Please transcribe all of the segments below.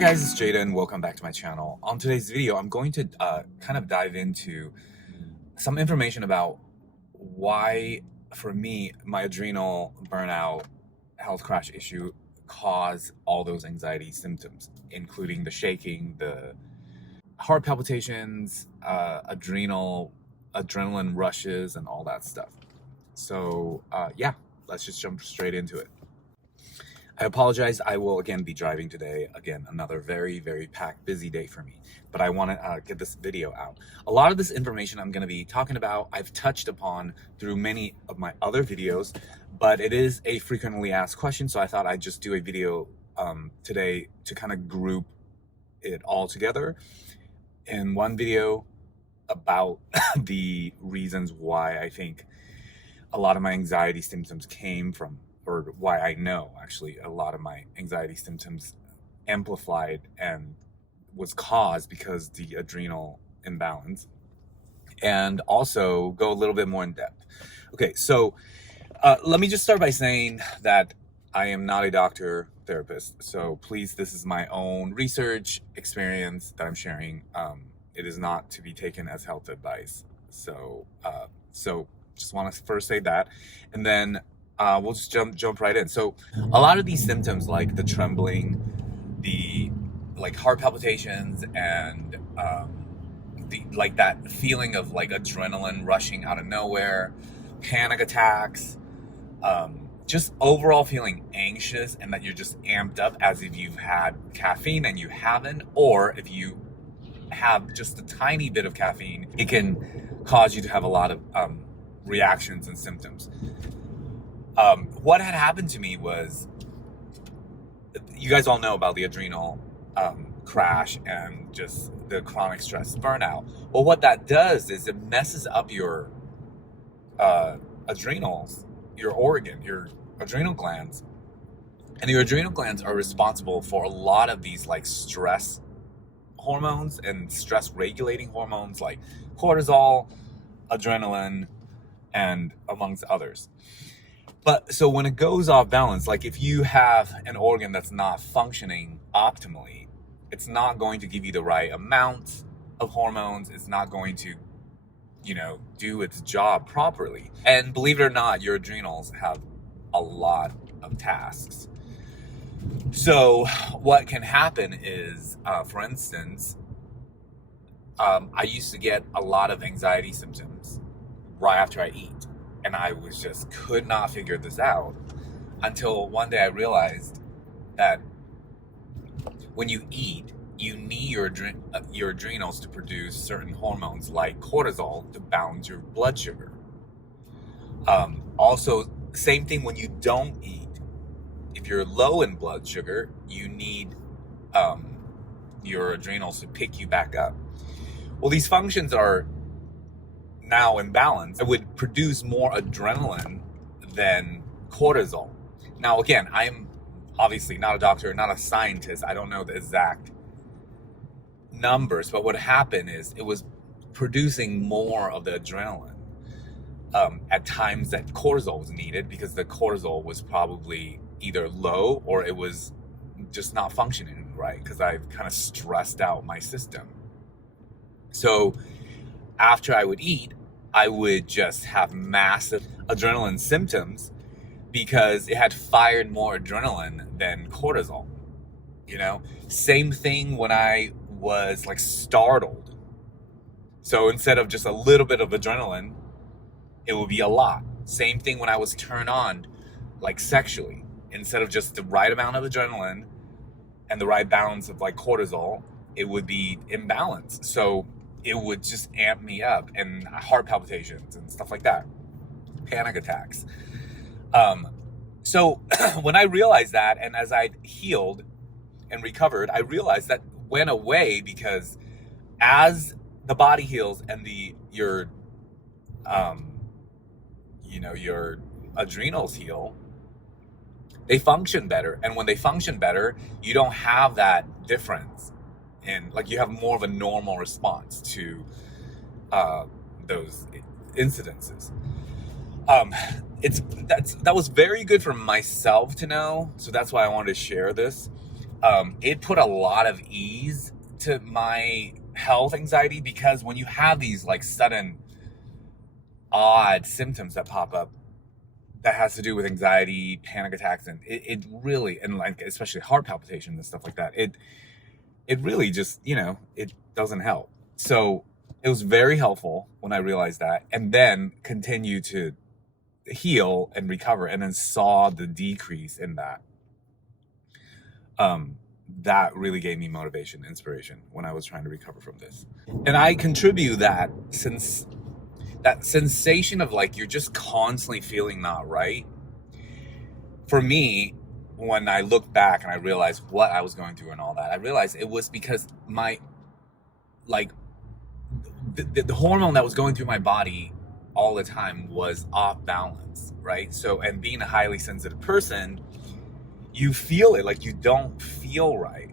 Hey guys, it's Jaden. Welcome back to my channel. On today's video, I'm going to kind of dive into some information about why, for me, my adrenal burnout health crash issue caused all those anxiety symptoms, including the shaking, the heart palpitations, adrenaline rushes, and all that stuff. So yeah, let's just jump straight into it. I apologize. I will again be driving today. Again, another very, very packed, busy day for me. But I want to get this video out. A lot of this information I'm going to be talking about, I've touched upon through many of my other videos, but it is a frequently asked question. So I thought I'd just do a video today to kind of group it all together in one video about the reasons why I think a lot of my anxiety symptoms came from, or why I know actually a lot of my anxiety symptoms amplified and was caused because the adrenal imbalance, and also go a little bit more in depth. Okay, so let me just start by saying that I am not a doctor, therapist, so please, this is my own research experience that I'm sharing. It is not to be taken as health advice. So just want to first say that, and then we'll just jump right in. So a lot of these symptoms, like the trembling, the heart palpitations, and the that feeling of like adrenaline rushing out of nowhere, panic attacks, just overall feeling anxious and that you're just amped up as if you've had caffeine and you haven't, or if you have just a tiny bit of caffeine, it can cause you to have a lot of reactions and symptoms. What had happened to me was, you guys all know about the adrenal crash and just the chronic stress burnout. Well, what that does is it messes up your adrenals, your organ, your adrenal glands. And your adrenal glands are responsible for a lot of these like stress hormones and stress regulating hormones like cortisol, adrenaline, and amongst others. But so when it goes off balance, like if you have an organ that's not functioning optimally, it's not going to give you the right amount of hormones. It's not going to, do its job properly. And believe it or not, your adrenals have a lot of tasks. So what can happen is, for instance, I used to get a lot of anxiety symptoms right after I eat. And I could not figure this out until one day I realized that when you eat, you need your adrenals to produce certain hormones like cortisol to balance your blood sugar. Also, same thing when you don't eat. If you're low in blood sugar, you need your adrenals to pick you back up. Well, these functions are now in balance. It would produce more adrenaline than cortisol. Now, again, I'm obviously not a doctor, not a scientist. I don't know the exact numbers, but what happened is it was producing more of the adrenaline at times that cortisol was needed, because the cortisol was probably either low or it was just not functioning right, because I've kind of stressed out my system. So after I would eat, I would just have massive adrenaline symptoms because it had fired more adrenaline than cortisol. Same thing when I was like startled. So instead of just a little bit of adrenaline, it would be a lot. Same thing when I was turned on, like sexually. Instead of just the right amount of adrenaline and the right balance of like cortisol, it would be imbalanced. So it would just amp me up, and heart palpitations and stuff like that, panic attacks. So when I realized that, and as I healed and recovered, I realized that went away, because as the body heals and your adrenals heal, they function better. And when they function better, you don't have that difference. And like you have more of a normal response to those incidences. That was very good for myself to know, so that's why I wanted to share this. it put a lot of ease to my health anxiety, because when you have these like sudden odd symptoms that pop up that has to do with anxiety, panic attacks, and it really, and like especially heart palpitations and stuff like that, it really just, it doesn't help. So it was very helpful when I realized that, and then continued to heal and recover, and then saw the decrease in that. That really gave me motivation, inspiration when I was trying to recover from this. And I contribute that, since that sensation of like you're just constantly feeling not right. For me, when I look back and I realized what I was going through and all that, I realized it was because my, like, the hormone that was going through my body all the time was off balance, right? So, and being a highly sensitive person, you feel it, like you don't feel right,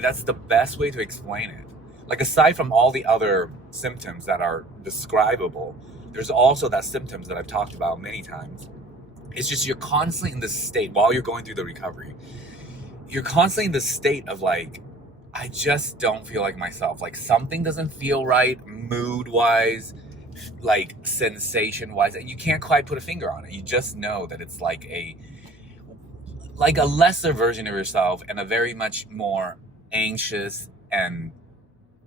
That's the best way to explain it. Like, aside from all the other symptoms that are describable, there's also that symptoms that I've talked about many times. It's just you're constantly in this state while you're going through the recovery. You're constantly in this state of like, I just don't feel like myself. Like something doesn't feel right mood-wise, like sensation-wise, and you can't quite put a finger on it. You just know that it's like a lesser version of yourself, and a very much more anxious and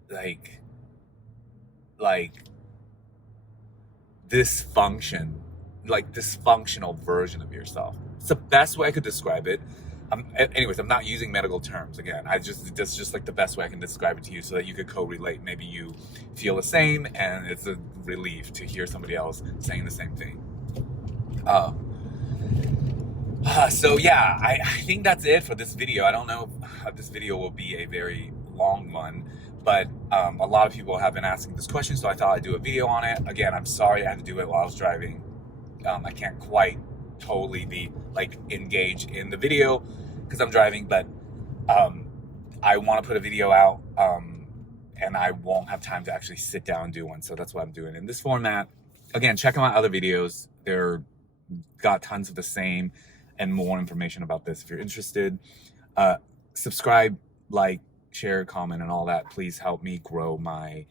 like dysfunctional version of yourself. It's the best way I could describe it. Anyways, I'm not using medical terms again. That's just like the best way I can describe it to you, so that you could co-relate. Maybe you feel the same, and it's a relief to hear somebody else saying the same thing. So yeah, I think that's it for this video. I don't know if this video will be a very long one, but a lot of people have been asking this question, so I thought I'd do a video on it. Again, I'm sorry I had to do it while I was driving. I can't quite totally be like engaged in the video because I'm driving, but I want to put a video out, and I won't have time to actually sit down and do one, so that's what I'm doing in this format. Again, check out my other videos. They're got tons of the same and more information about this if you're interested. Subscribe, like, share, comment, and all that. Please help me grow my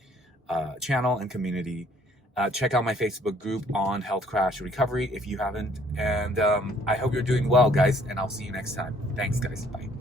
channel and community. Check out my Facebook group on health crash recovery if you haven't. And I hope you're doing well, guys, and I'll see you next time. Thanks, guys. Bye.